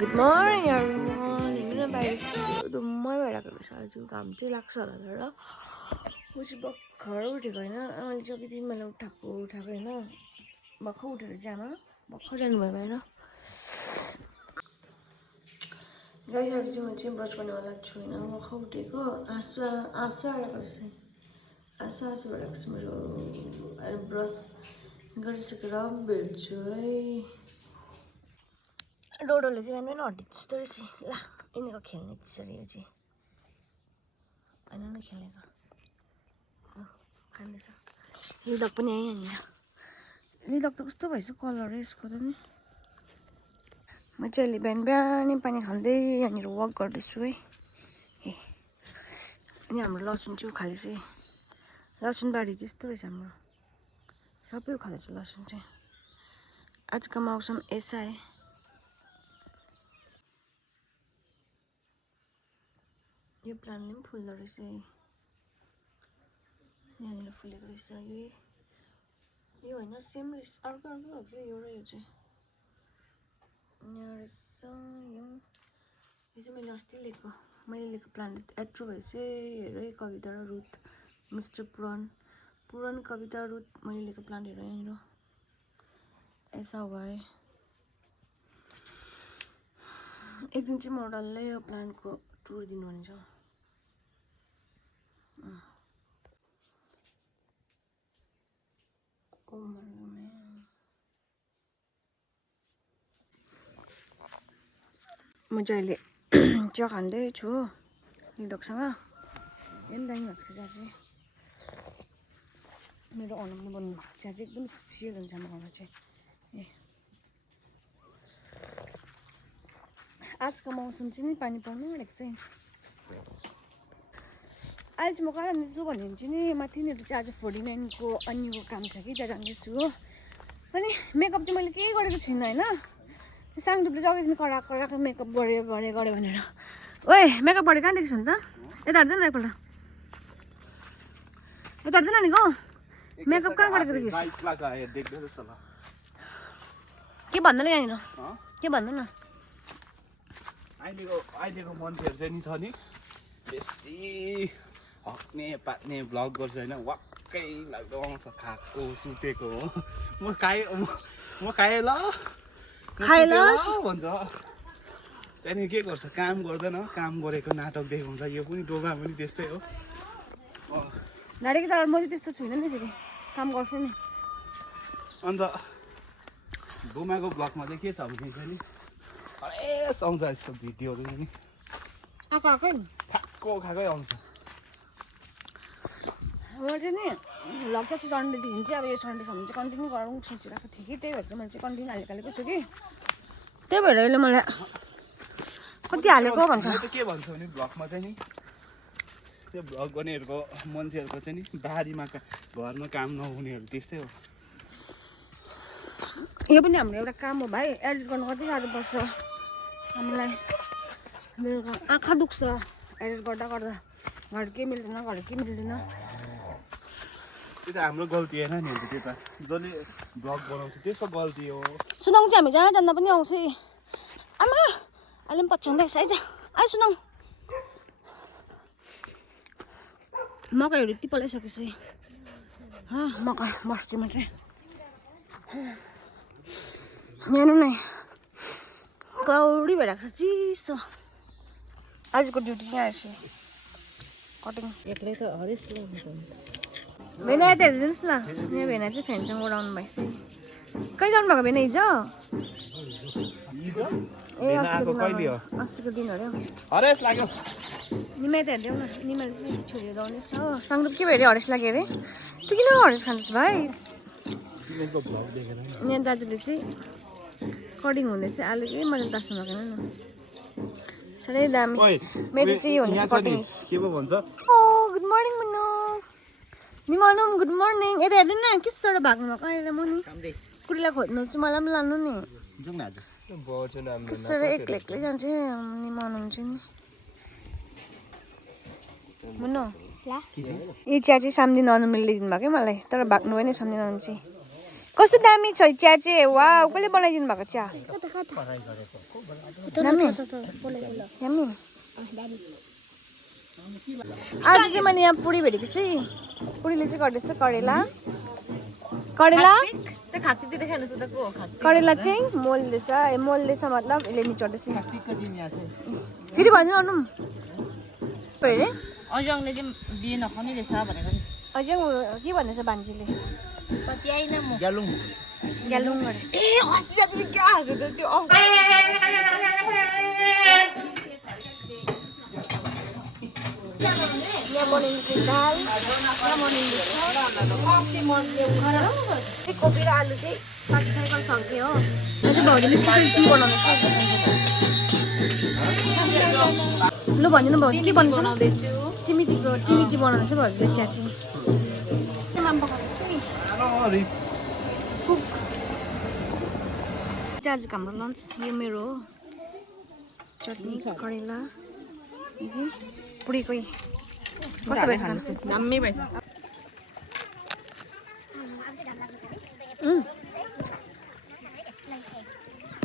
Good morning everyone. Ini baik dumai भइरहेको रहेछ आज घाम चाहिँ लाग्छ होला र म चाहिँ भर्खर उठेको होइन मैले चाहिँ अघि मैले उठाएको होइन भर्खर उठेर चाहिँ आमा भर्खर जानुभयो बाहिर गइसकेपछि चाहिँ म चाहिँ ब्रस गर्नेवाला छुइनँ भर्खर उठेको आँसु आएको रहेछ आँसु भइरहेको छ मेरो ब्रस गरिसकेर भेट्छु है डोडोले चाहिँ बिहान हड्डी जस्तो रहेछ ल यिनीको खेल्ने त्यसरी यो चाहिँ होइन न खेलेको खाँदैछ लिदक पनि है यहाँनिर लिदक त कस्तो भएछ कलर यसको त नि म चाहिँ अहिले बिहान बिहानै पानी खाँदै यहाँनिर वक गर्दैछु है ए अनि हाम्रो लसुन चाहिँ उखालेछ है लसुन बारी जस्तो रहेछ हाम्रो सबै उखालेछ लसुन चाहिँ आजको मौसम ऐसा है यो प्लान्टले पनि फुल्दो रहेछ यहाँनिर फुलेको रहेछ यो होइन सेम रहेछ अर्को हो कि यो र यो चाहिँ यहाँ रहेछ यो चाहिँ मैले अस्ति लिएको प्लान्ट एट्रो भएछ हेर कविता र रुथ मिस्टर पुरान कविता रुथ मैले लिएको प्लान्ट हेर यहाँनिर ऐसा हुआ है एक दिन चाहिँ म डल्लै यो प्लान्टको टुर दिनु भने छ म चाहिँ अहिले चिया खाँदैछु लिदकसँग एकदम दामी भएको छ चिया चाहिँ मेरो अनुपले बन्नु भएको चिया चाहिँ एकदम स्पेसियल हुन्छ हाम्रो घरमा चाहिँ ए आजको मौसम चाहिँ नि पानी पर्नु आँटेको चाहिँ अहिले चाहिँ म कहाँ जाँदैछु भने चाहिँ नि माथिनिर चाहिँ आज 49को अन्यको काम छ कि त्यहाँ जाँदैछु हो अनि मेकअप चाहिँ मैले केही गरेको छुइनँ होइन साङडुपले चाहिँ अघिदेखि कराएको मेकअप गऱ्यो भनेर ओए मेकअप गरेको कहाँ देख्छु नि त यता हेर्दैन एकपल्ट यता हेर्दैन नि गो मेकअप कहाँ गरेको देखिस् के भन्दैन यहाँनिर के भन्दैन अहिलेको मान्छेहरू चाहिँ नि छ नि बेसी हक्ने पात्ने भ्लग गर्छ होइन वाक्कै लाग्दो आउँछ खाएको सुतेको हो म खाएँ ल भन्छ त्यहाँदेखि के गर्छ काम गर्दैन काम गरेको नाटक देखाउँछ यो पनि डोमा पनि त्यस्तै हो गाडीको त म चाहिँ त्यस्तो छुइनँ नि फेरि काम गर्छु नि अन्त डोमाको भ्लगमा चाहिँ के छ भने चाहिँ नि हरेस आउँछ यसको भिडियोहरू नि आएकै खाएकै आउँछ म चाहिँ नि भ्लग चाहिँ सन्डेदेखि चाहिँ अब यो सन्डेसम्म चाहिँ कन्टिन्यू गरौँ सोचिरहेको थिएँ कि त्यही भएर चाहिँ मैले चाहिँ कन्टिन्यू हालेको छु कि त्यही भएर अहिले मलाई कति हालेको भन्छ के भन्छ भने भ्लगमा चाहिँ नि त्यो भ्लग गर्नेहरूको मान्छेहरूको चाहिँ नि बारीमा घरमा काम नहुनेहरू त्यस्तै हो यो पनि हाम्रो एउटा काम हो भाइ एडिट गर्नु कति गाह्रो पर्छ हामीलाई मेरो आँखा दुख्छ एडिट गर्दा घर के मिल्दैन त्यो त हाम्रो गल्ती होइन नि त्यो त जसले भ्लग बनाउँछ त्यसको गल्ती हो सुनाउँ चाहिँ हामी जहाँ जाँदा पनि आउँछ आमा अहिले पनि पछ्याउँदैछ आइज आइ सुनाउँ मकैहरू यति पलाइसकेछ मकै बस्छु मात्रै हेर्नु नै क्लाउडी भइरहेको छ चिसो आजको ड्युटी चाहिँ आएछ कटिङ एक्लै त हरेस भेना यता हेरिदिनुहोस् न यहाँ भेना चाहिँ फ्रेन्डसँग उडाउनु भएछ कहिले जानु भएको भेना हिजो ए अस्तिको दिन अरे हरेस लाग्यो निमा यता हेरिदेऊ न निमाले चाहिँ छोरी उडाउनेछ हो साङडुप के भयो अरे हरेस लाग्यो अरे त्यो किन हरेस खाँदैछ भाइ यहाँ दाजुले चाहिँ कटिङ हुँदैछ आलु के मैले दास्नु भएको न साह्रै दामी मेरो चाहिँ यो हुँदैछ कटिङ के पो भन्छ ओ गुड मर्निङ मुन्नु निमानु गुड मर्निङ यता हेर्नु न के साह्रो भाग्नु भएको अहिले म नि कुरीलाई खोज्नु चाहिँ मलाई पनि लानु नि कसरी एक्लै जान्छ निमानु हुन्छ नि मुन्नु यो चिया चाहिँ साम्दिन अनुमिलले दिनुभयो क्या मलाई तर भाग्नु पनि साम्दिन अनु चाहिँ कस्तो दामी छ चिया चाहिँ वाउ कसले बनाइदिनु भएको चिया दामी दामी आज चाहिँ मैले यहाँ पुरी भेटेको छु पुरीले चाहिँ गर्दैछ करेला करेला करेला चाहिँ मोल्दैछ मतलब यसले निचोड्दैछ फेरि भन्नु अनु अजङले चाहिँ बिहे नखाउने रहेछ भनेको नि अझै के भन्दैछ भान्जीले पत्याइन म ग्यालुङ गरे ए अस्ति जाति क्या हाल्छ त त्यो यहाँ बनाइन्छ दाल यहाँ बनाइन्छ कोपी र आलु चाहिँ साइकल सक्यो हो अझै भाउजूले स्पेसल टी बनाउँदैछ लु भनिदिनु भाउजू के बनाउँछ टिमी टी बनाउँदैछ भाउजूले चिया चाहिँ आजको हाम्रो लन्च यो मेरो हो चटनी करेला यो चाहिँ पुरीकै कस्तो भएछ दामी भएछ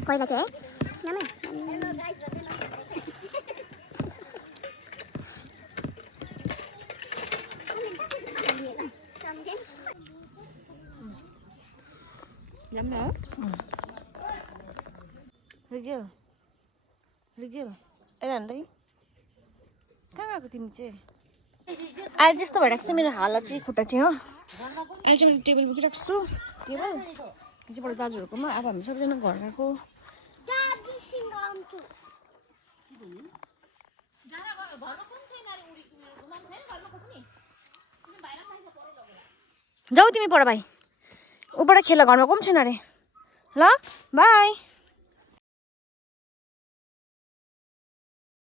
करेला चाहिँ दामी हो रिजेल यता हेर्नु त कहाँ गएको तिमी चाहिँ अहिले त्यस्तो भइरहेको छ मेरो हालत चाहिँ खुट्टा चाहिँ हो अहिले चाहिँ मैले टेबल बोकिरहेको छु टेबल पछिबाट दाजुहरूकोमा अब हामी सबैजना घर गएको जाऊ तिमी पर भाइ ऊबाट खेल घरमा कोही पनि छैन अरे ल बाई